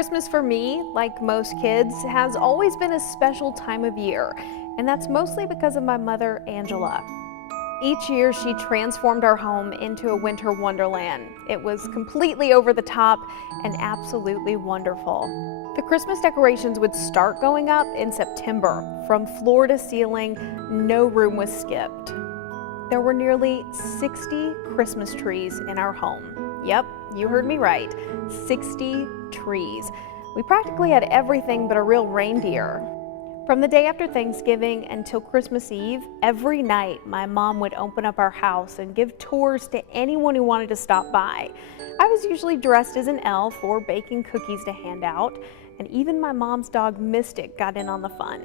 Christmas for me, like most kids, has always been a special time of year, and that's mostly because of my mother, Angela. Each year, she transformed our home into a winter wonderland. It was completely over the top and absolutely wonderful. The Christmas decorations would start going up in September. From floor to ceiling, no room was skipped. There were nearly 60 Christmas trees in our home. Yep, you heard me right, 60 trees. We practically had everything but a real reindeer. From the day after Thanksgiving until Christmas Eve, every night my mom would open up our house and give tours to anyone who wanted to stop by. I was usually dressed as an elf or baking cookies to hand out, and even my mom's dog Mystic got in on the fun.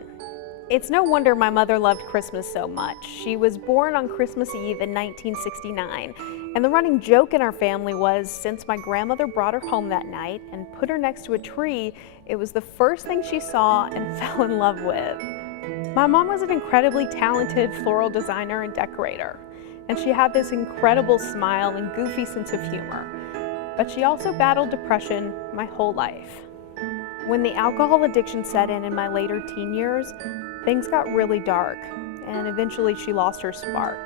It's no wonder my mother loved Christmas so much. She was born on Christmas Eve in 1969, and the running joke in our family was, since my grandmother brought her home that night and put her next to a tree, it was the first thing she saw and fell in love with. My mom was an incredibly talented floral designer and decorator, and she had this incredible smile and goofy sense of humor. But she also battled depression my whole life. When the alcohol addiction set in my later teen years, things got really dark, and eventually she lost her spark.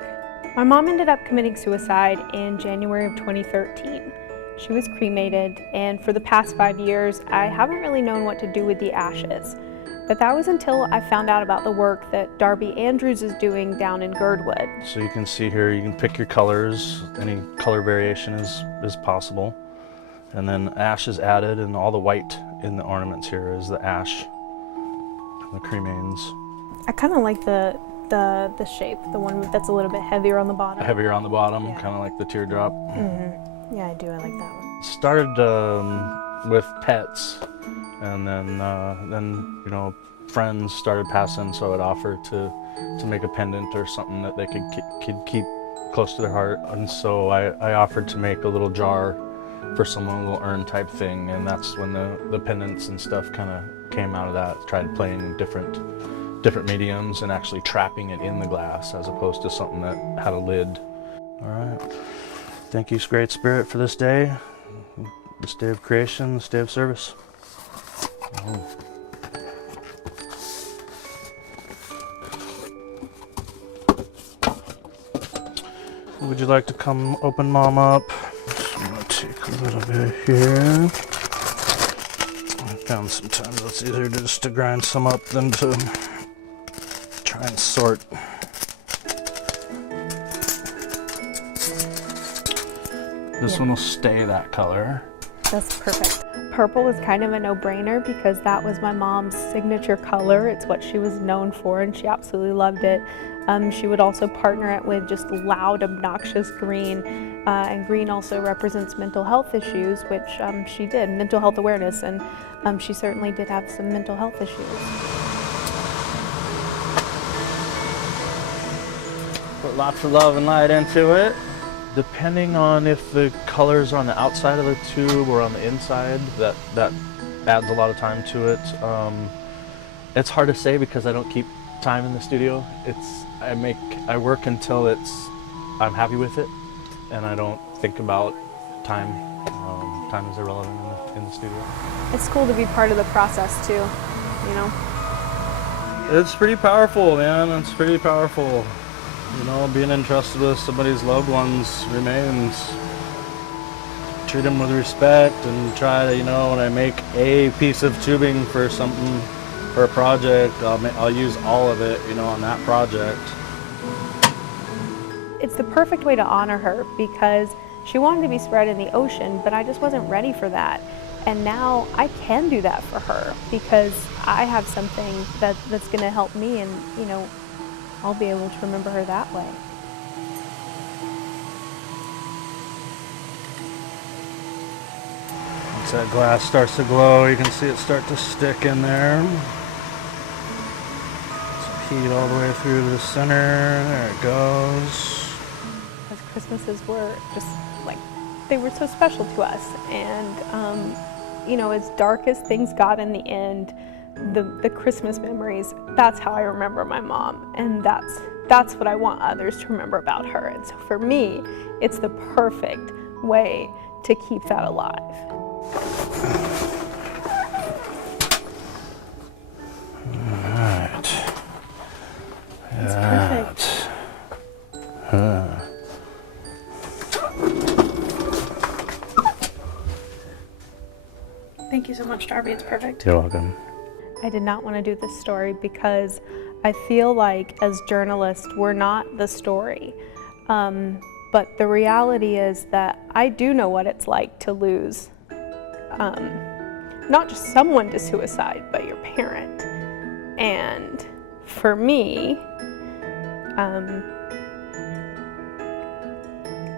My mom ended up committing suicide in January of 2013. She was cremated, and for the past 5 years, I haven't really known what to do with the ashes. But that was until I found out about the work that Darby Andrews is doing down in Girdwood. So you can see here, you can pick your colors. Any color variation is possible. And then ash is added, and all the white in the ornaments here is the ash and the cremains. I kind of like the shape, the one that's a little bit heavier on the bottom. Heavier on the bottom, yeah. Kind of like the teardrop. Mm-hmm. Yeah, I do. I like that one. Started with pets, and then you know, friends started passing, so I'd offer to make a pendant or something that they could keep close to their heart. And so I offered to make a little jar for someone, a little urn type thing, and that's when the pendants and stuff kind of came out of that. Tried playing different mediums and actually trapping it in the glass as opposed to something that had a lid. All right. Thank you, Great Spirit, for this day of creation, this day of service. Would you like to come open Mom up? I'm gonna take a little bit here. I found sometimes it's easier just to grind some up than to try and sort. This one will stay that color. That's perfect. Purple is kind of a no-brainer because that was my mom's signature color. It's what she was known for, and she absolutely loved it. She would also partner it with just loud, obnoxious green, and green also represents mental health issues, which she did, mental health awareness, and she certainly did have some mental health issues. Put lots of love and light into it. Depending on if the colors are on the outside of the tube or on the inside, that adds a lot of time to it. It's hard to say because I don't keep time in the studio. I work until I'm happy with it, and I don't think about time. Time is irrelevant in the studio. It's cool to be part of the process too, you know? It's pretty powerful, man. It's pretty powerful. You know, being entrusted with somebody's loved ones remains. Treat them with respect and try to, you know, when I make a piece of tubing for something, for a project, I'll use all of it, you know, on that project. It's the perfect way to honor her because she wanted to be spread in the ocean, but I just wasn't ready for that. And now I can do that for her because I have something that's going to help me, and, you know, I'll be able to remember her that way. Once that glass starts to glow, you can see it start to stick in there. Some heat all the way through to the center. There it goes. As Christmases were just like, they were so special to us. And, you know, as dark as things got in the end, the Christmas memories, that's how I remember my mom, and that's what I want others to remember about her. And so for me, it's the perfect way to keep that alive. It's perfect. Thank you so much, Darby. It's perfect. You're welcome. I did not want to do this story because I feel like as journalists, we're not the story. But the reality is that I do know what it's like to lose not just someone to suicide, but your parent. And for me,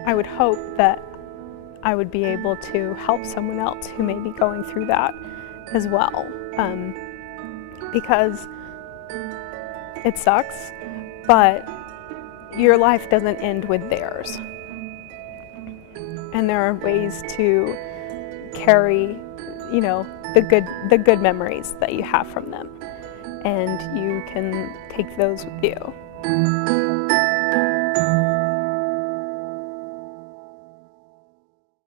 I would hope that I would be able to help someone else who may be going through that as well. Because it sucks, but your life doesn't end with theirs. And there are ways to carry, the good memories that you have from them. And you can take those with you.